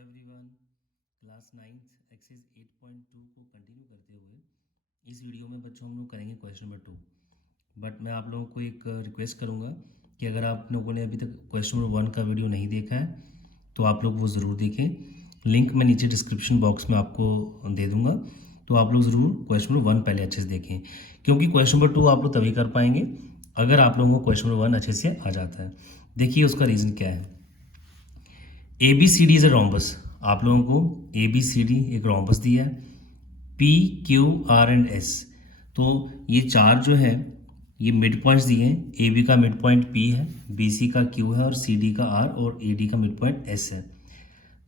Everyone, class 9th exercise 8.2 को continue करते हुए इस वीडियो में बच्चों हम लोग करेंगे क्वेश्चन नंबर 2। बट मैं आप लोगों को एक रिक्वेस्ट करूंगा कि अगर आप लोगों ने अभी तक क्वेश्चन नंबर 1 का वीडियो नहीं देखा है तो आप लोग वो ज़रूर देखें। लिंक मैं नीचे डिस्क्रिप्शन बॉक्स में आपको दे दूँगा, तो आप लोग ज़रूर क्वेश्चन नंबर 1 पहले अच्छे से देखें, क्योंकि क्वेश्चन नंबर 2 आप लोग तभी कर पाएंगे अगर आप लोगों को क्वेश्चन नंबर 1 अच्छे से आ जाता है। देखिए उसका रीज़न क्या है। A B C D is a rhombus. आप लोगों को ए बी सी डी एक रोम्बस दिया है, P Q R and S. तो ये चार जो है ये मिड पॉइंट्स दिए हैं। ए बी का मिड पॉइंट पी है, बी सी का क्यू है और सी डी का आर और ए डी का मिड पॉइंट एस है।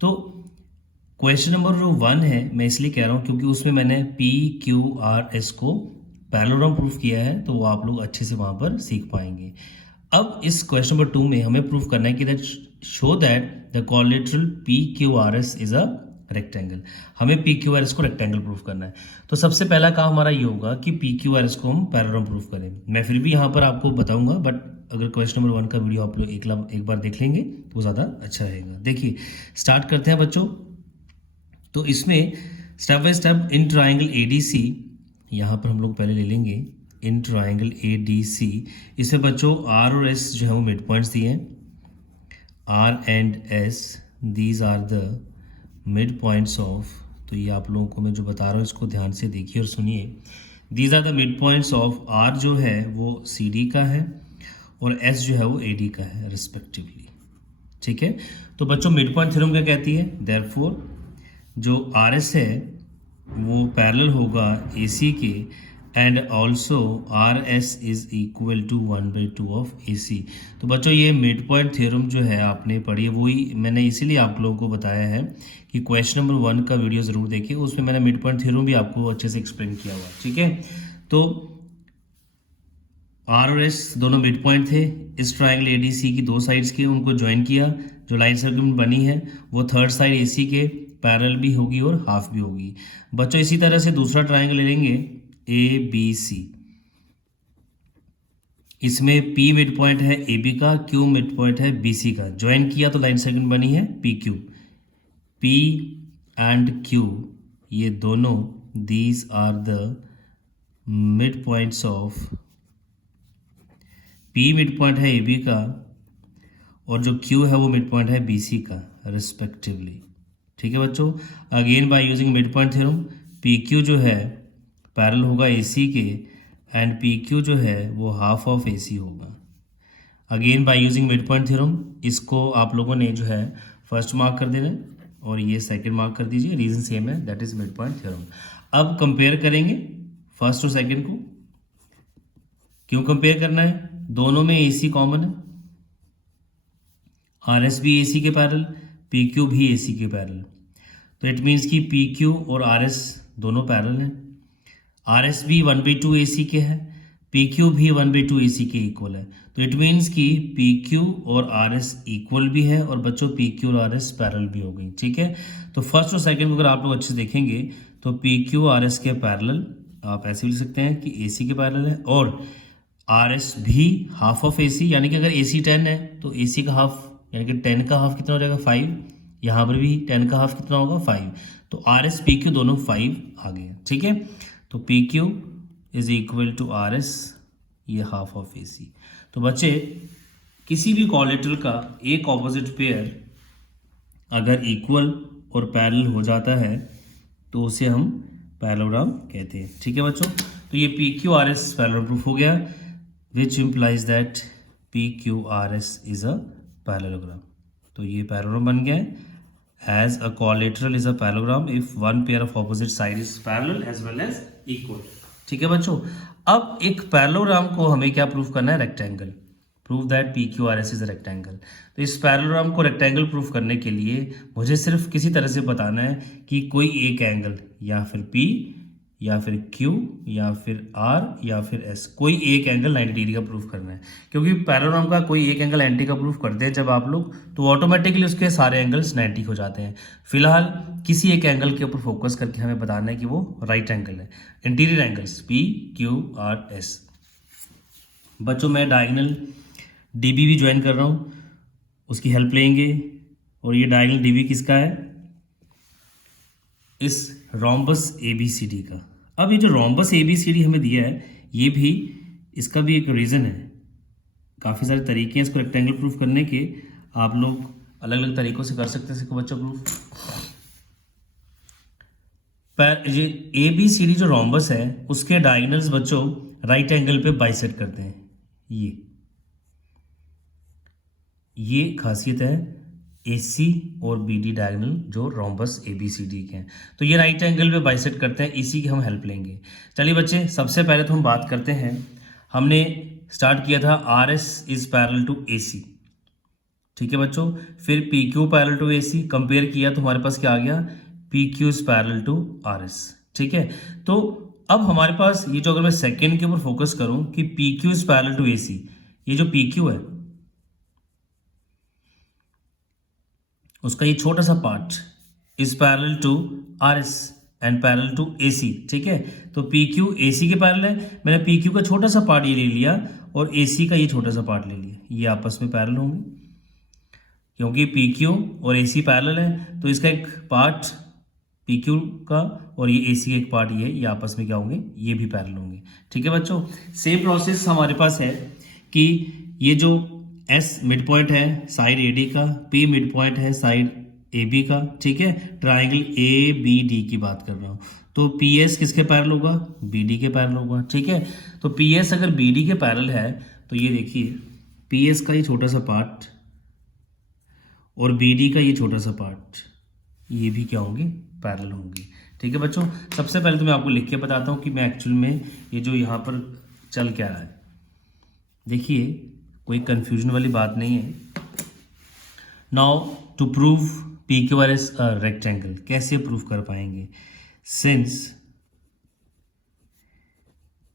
तो क्वेश्चन नंबर जो 1 है मैं इसलिए कह रहा हूँ क्योंकि उसमें मैंने पी क्यू आर एस को पैरेललोग्राम प्रूफ किया है, तो वो आप लोग अच्छे से वहाँ पर सीख पाएंगे। अब इस क्वेश्चन नंबर 2 में हमें प्रूफ करना है कि that show that the collateral P Q are S is a rectangle. हमें पी क्यू आर एस को रेक्टेंगल प्रूफ करना है। तो सबसे पहला काम हमारा ये होगा कि पी क्यू आर एस को हम पैरेललोग्राम प्रूफ करें। मैं फिर भी यहाँ पर आपको बताऊंगा, बट अगर क्वेश्चन नंबर 1 का वीडियो आप लोग एक बार देख लेंगे तो ज़्यादा अच्छा रहेगा। देखिए स्टार्ट करते हैं बच्चों। तो इसमें step by step in triangle A D C, यहाँ पर हम लोग पहले ले लेंगे इन ट्राइंगल ए डी सी। इसमें बच्चों आर और एस जो है वो मिड पॉइंट्स दिए हैं। R and S these are the mid points of, तो ये आप लोगों को मैं जो बता रहा हूँ इसको ध्यान से देखिए और सुनिए। These are the mid points of, R जो है वो सी डी का है और एस जो है वो ए डी का है रिस्पेक्टिवली। ठीक है, तो बच्चों मिड पॉइंट थ्योरम क्या कहती है, देयरफॉर जो आर एस है वो पैरेलल होगा ए सी के and also R S is equal to 1/2 of A C. तो बच्चों ये मिड पॉइंट थ्योरम जो है आपने पढ़ी है, वही मैंने इसीलिए आप लोगों को बताया है कि क्वेश्चन नंबर 1 का वीडियो ज़रूर देखिए, उसमें मैंने मिड पॉइंट थ्योरम भी आपको अच्छे से एक्सप्लेन किया हुआ। ठीक है, तो आर और एस दोनों मिड पॉइंट थे। इस ट्राइंगल ए डी सी की दो साइड्स की उनको ज्वाइन किया, जो लाइन सर्कल बनी है वो थर्ड साइड ए सी के पैरेलल भी होगी और हाफ भी होगी। बच्चों इसी तरह से दूसरा ट्राइंगल ले लेंगे ए बी सी। इसमें P मिड पॉइंट है ए बी का, Q मिड पॉइंट है बी सी का, ज्वाइन किया तो लाइन सेगमेंट बनी है P Q. P and Q ये दोनों these are the mid points of, P mid point है ए बी का और जो Q है वो मिड पॉइंट है बी सी का रिस्पेक्टिवली। ठीक है बच्चों, again by using mid point theorem P Q जो है पैरेलल होगा ए सी के एंड पी क्यू जो है वो हाफ ऑफ ए सी होगा। Again by using mid point theorem, इसको आप लोगों ने जो है फर्स्ट मार्क कर देना है और ये सेकंड मार्क कर दीजिए, रीजन सेम है, that is mid point theorem. अब कंपेयर करेंगे फर्स्ट और सेकंड को। क्यों कंपेयर करना है, दोनों में ए सी कॉमन है, आर एस भी ए सी के पैरेलल, पी क्यू भी ए सी के पैरेलल, तो इट मीन्स कि पी क्यू और आर एस दोनों पैरेलल हैं। आर एस भी 1/2 ए सी के है, पी क्यू भी 1/2 ए सी के इक्वल है, तो इट मीन्स कि पी क्यू और आर एस इक्वल भी है और बच्चों पी क्यू और आर एस पैरेलल भी हो गई। ठीक है, तो फर्स्ट और सेकंड को अगर आप लोग अच्छे से देखेंगे तो पी क्यू आर एस के पैरेलल आप ऐसे भी लिख सकते हैं कि ए सी के पैरेलल है और आर एस भी हाफ ऑफ ए सी, यानी कि अगर ए सी 10 है तो ए सी का हाफ यानी कि 10 का हाफ कितना हो जाएगा 5, यहाँ पर भी 10 का हाफ कितना होगा 5, तो आर एस पी क्यू दोनों 5 आ गए। ठीक है, तो P Q is equal to R S, ये हाफ ऑफ ए सी। तो बच्चे किसी भी कोलेटरल का एक ऑपोजिट पेयर अगर इक्वल और पैरेलल हो जाता है तो उसे हम पैरेललोग्राम कहते हैं। ठीक है बच्चों, तो ये P Q R S parallelogram proof हो गया, which implies that P Q are S is a parallelogram. तो ये पैरेललोग्राम बन गया है। As a collateral is a parallelogram if one pair of opposite side is parallel as well as equal। ठीक है बच्चों, अब एक पैरेललोग्राम को हमें क्या प्रूफ करना है, rectangle. Prove that P Q are S is rectangle. तो इस पैरेललोग्राम को रेक्टेंगल प्रूफ करने के लिए मुझे सिर्फ किसी तरह से बताना है कि कोई एक एंगल या फिर P या फिर Q या फिर R या फिर S, कोई एक एंगल 90 डिग्री का प्रूफ करना है। क्योंकि पैरेललोग्राम का कोई एक एंगल 90 का प्रूफ करते हैं जब आप लोग, तो ऑटोमेटिकली उसके सारे एंगल्स 90 हो जाते हैं। फिलहाल किसी एक एंगल के ऊपर फोकस करके हमें बताना है कि वो राइट एंगल है। Interior angles P Q R S। बच्चों मैं डायगोनल DB भी ज्वाइन कर रहा हूँ, उसकी हेल्प लेंगे। और ये डायगोनल DB किसका है, इस रोम्बस ABCD का। अब ये जो रोम्बस ABCD हमें दिया है, ये भी इसका भी एक रीज़न है। काफ़ी सारे तरीके हैं इसको रेक्टेंगल प्रूफ करने के, आप लोग अलग अलग तरीक़ों से कर सकते हैं इसको बच्चों प्रूफ। पर ये ABCD जो रोम्बस है उसके डायगोनल्स बच्चों राइट एंगल पे बाइसेक्ट करते हैं। ये खासियत है AC और BD डायगोनल जो रोम्बस ABCD के हैं, तो ये राइट एंगल पे बाइसेक्ट करते हैं, इसी की हम हेल्प लेंगे। चलिए बच्चे, सबसे पहले तो हम बात करते हैं, हमने स्टार्ट किया था RS is parallel to AC, ठीक है बच्चों। फिर PQ parallel to AC compare किया तो हमारे पास क्या आ गया, PQ is parallel to RS, ठीक है। तो अब हमारे पास ये जो, अगर मैं सेकेंड के ऊपर फोकस करूं कि PQ is parallel to AC, ये जो PQ है उसका ये छोटा सा part is parallel to RS and parallel to AC, ठीक है। तो PQ AC के पैरेलल है, मैंने PQ का छोटा सा पार्ट ये ले लिया और AC का ये छोटा सा पार्ट ले लिया, ये आपस में पैरेलल होंगे क्योंकि PQ और AC पैरेलल है, तो इसका एक पार्ट PQ का और ये AC का एक पार्ट ये आपस में क्या होंगे, ये भी पैरेलल होंगे, ठीक है बच्चों। सेम प्रोसेस हमारे पास है कि ये जो S मिड पॉइंट है साइड AD का, P मिड पॉइंट है साइड AB का, ठीक है। ट्राइंगल ABD की बात कर रहा हूँ, तो PS किसके पैरेलल होगा, BD के पैरेलल होगा, ठीक है। तो PS अगर BD के पैरेलल है तो ये देखिए PS का ये छोटा सा पार्ट और BD का ये छोटा सा पार्ट, ये भी क्या होंगे, पैरेलल होंगे, ठीक है बच्चों। सबसे पहले तो मैं आपको लिख के बताता हूँ कि मैं एक्चुअल में ये जो यहाँ पर चल क्या रहा है। देखिए कोई कंफ्यूजन वाली बात नहीं है। Now to prove PQR is a rectangle, कैसे प्रूव कर पाएंगे, since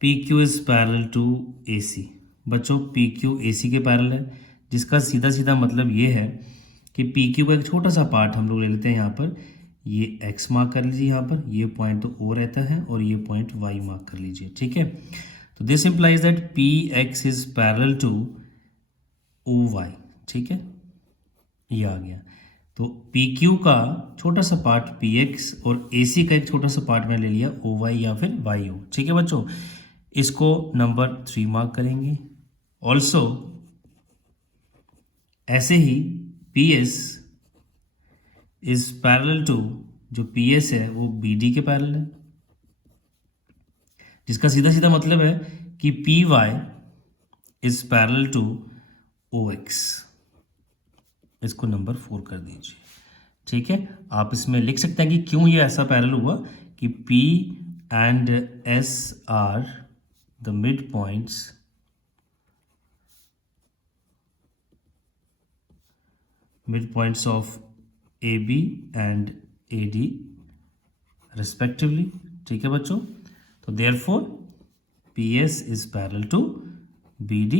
PQ is parallel to AC। बच्चों PQ AC के पैरेलल है, जिसका सीधा सीधा मतलब ये है कि PQ का एक छोटा सा पार्ट हम लोग ले लेते हैं यहाँ पर, ये X मार्क कर लीजिए, यहाँ पर ये पॉइंट तो O रहता है और ये पॉइंट Y मार्क कर लीजिए, ठीक है। तो this implies that PX is parallel to OY, ठीक है, ये आ गया। तो PQ का छोटा सा पार्ट PX और AC का एक छोटा सा पार्ट मैं ले लिया OY या फिर YO, ठीक है बच्चों। इसको नंबर 3 मार्क करेंगे। ऑल्सो ऐसे ही PS इज पैरेलल टू, जो PS है वो BD के पैरेलल है, जिसका सीधा सीधा मतलब है कि PY is parallel to OX। इसको नंबर 4 कर दीजिए, ठीक है। आप इसमें लिख सकते हैं कि क्यों ये ऐसा पैरेलल हुआ, कि P and S are the mid points of AB and AD respectively, ठीक है बच्चों। तो therefore PS is parallel to BD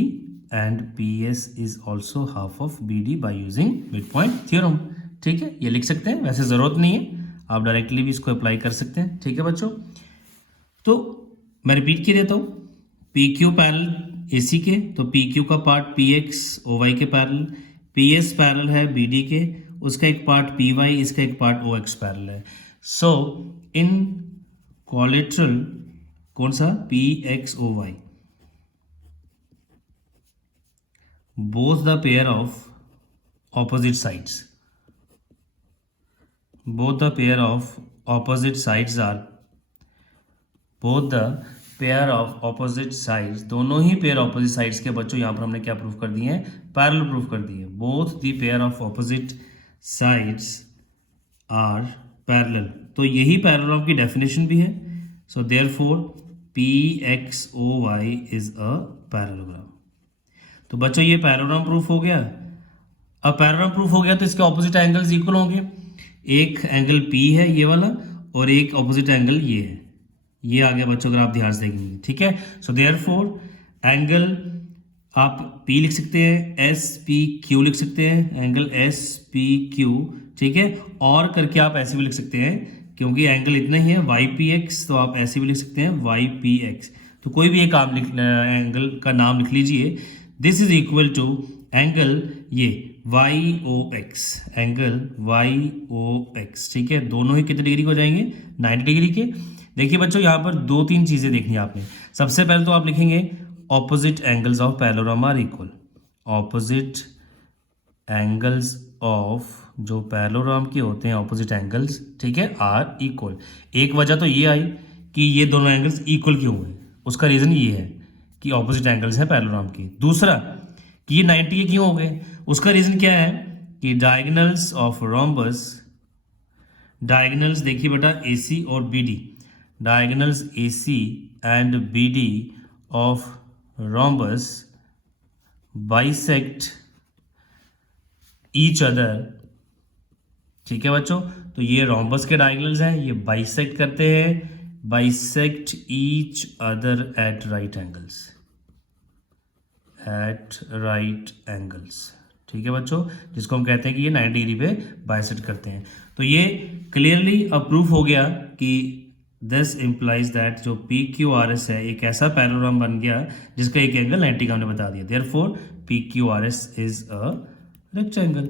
and PS is also half of BD by using mid point theorem, ठीक है। ये लिख सकते हैं, वैसे ज़रूरत नहीं है, आप डायरेक्टली भी इसको अप्लाई कर सकते हैं, ठीक है बच्चों। तो मैं रिपीट किए देता हूँ, PQ पैरेलल AC के, तो PQ का पार्ट PX OY के पैरेलल, PS पैरेलल है BD के, उसका एक पार्ट PY, इसका एक पार्ट OX पैरेलल है। सो इन कोलेटरल कौन सा, PX OY, both the pair of opposite sides दोनों ही पेयर ऑपोजिट साइड्स के बच्चों यहाँ पर हमने क्या प्रूफ कर दिए हैं, पैरेलल प्रूफ कर दिए। Both the pair of opposite sides are parallel, तो यही पैरेललोग्राम की डेफिनेशन भी है। So therefore PXOY is a parallelogram. तो बच्चों ये पैरेललोग्राम प्रूफ हो गया। अब पैरेललोग्राम प्रूफ हो गया तो इसके ऑपोजिट एंगल्स इक्वल होंगे। एक एंगल P है ये वाला और एक ऑपोजिट एंगल ये है, ये आ गया बच्चों अगर आप ध्यान से देखेंगे, ठीक है। सो देयरफॉर एंगल आप P लिख सकते हैं, SPQ लिख सकते हैं, एंगल SPQ, ठीक है। और करके आप ऐसे भी लिख सकते हैं क्योंकि एंगल इतना ही है YPX, तो आप ऐसे भी लिख सकते हैं YPX। तो कोई भी एक आप एंगल का नाम लिख लीजिए। This is equal to angle ये YOX, एंगल YOX, ठीक है, दोनों ही कितने डिग्री को जाएंगे, 90 डिग्री के। देखिए बच्चों यहाँ पर दो तीन चीज़ें देखनी है आपने। सबसे पहले तो आप लिखेंगे opposite angles of parallelogram are equal, opposite angles of जो पैरेललोग्राम के होते हैं ऑपोजिट एंगल्स, ठीक है, आर इक्वल। एक वजह तो ये आई कि ये दोनों एंगल्स इक्वल क्यों हुए, उसका रीज़न ये है कि ऑपोजिट एंगल्स हैं पैरेललोग्राम के। दूसरा कि ये 90 के क्यों हो गए, उसका रीज़न क्या है कि डायगोनल्स ऑफ रोम्बस, डायगोनल्स देखिए बेटा AC और BD, diagonals AC and BD of rhombus bisect each other, ठीक है बच्चों। तो ये रोम्बस के डायगोनल्स हैं, ये बाइसेक्ट करते हैं, bisect each other at right angles, at right angles, ठीक है बच्चों, जिसको हम कहते हैं कि ये 90 डिग्री पे बाइसेक्ट करते हैं। तो ये क्लियरली अब प्रूफ हो गया कि दिस इम्प्लाइज दैट जो PQRS है एक ऐसा पैरेललोग्राम बन गया जिसका एक एंगल 90 का हमने बता दिया, therefore PQRS is a rectangle.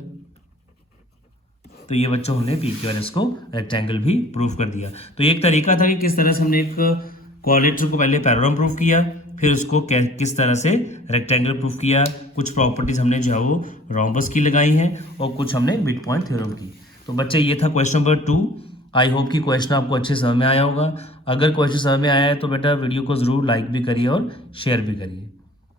तो ये बच्चों हमने PQRS को रेक्टेंगल भी प्रूफ कर दिया। तो ये एक तरीका था कि किस तरह से हमने एक क्वाड्रेटर को पहले पैरेललोग्राम प्रूफ किया, फिर उसको किस तरह से रेक्टेंगल प्रूफ किया, कुछ प्रॉपर्टीज हमने जो है वो रोम्बस की लगाई हैं और कुछ हमने मिड पॉइंट थ्योरम की। तो बच्चे ये था क्वेश्चन नंबर 2। आई होप कि क्वेश्चन आपको अच्छे समझ में आया होगा। अगर क्वेश्चन समझ में आया है तो बेटा वीडियो को ज़रूर लाइक भी करिए और शेयर भी करिए।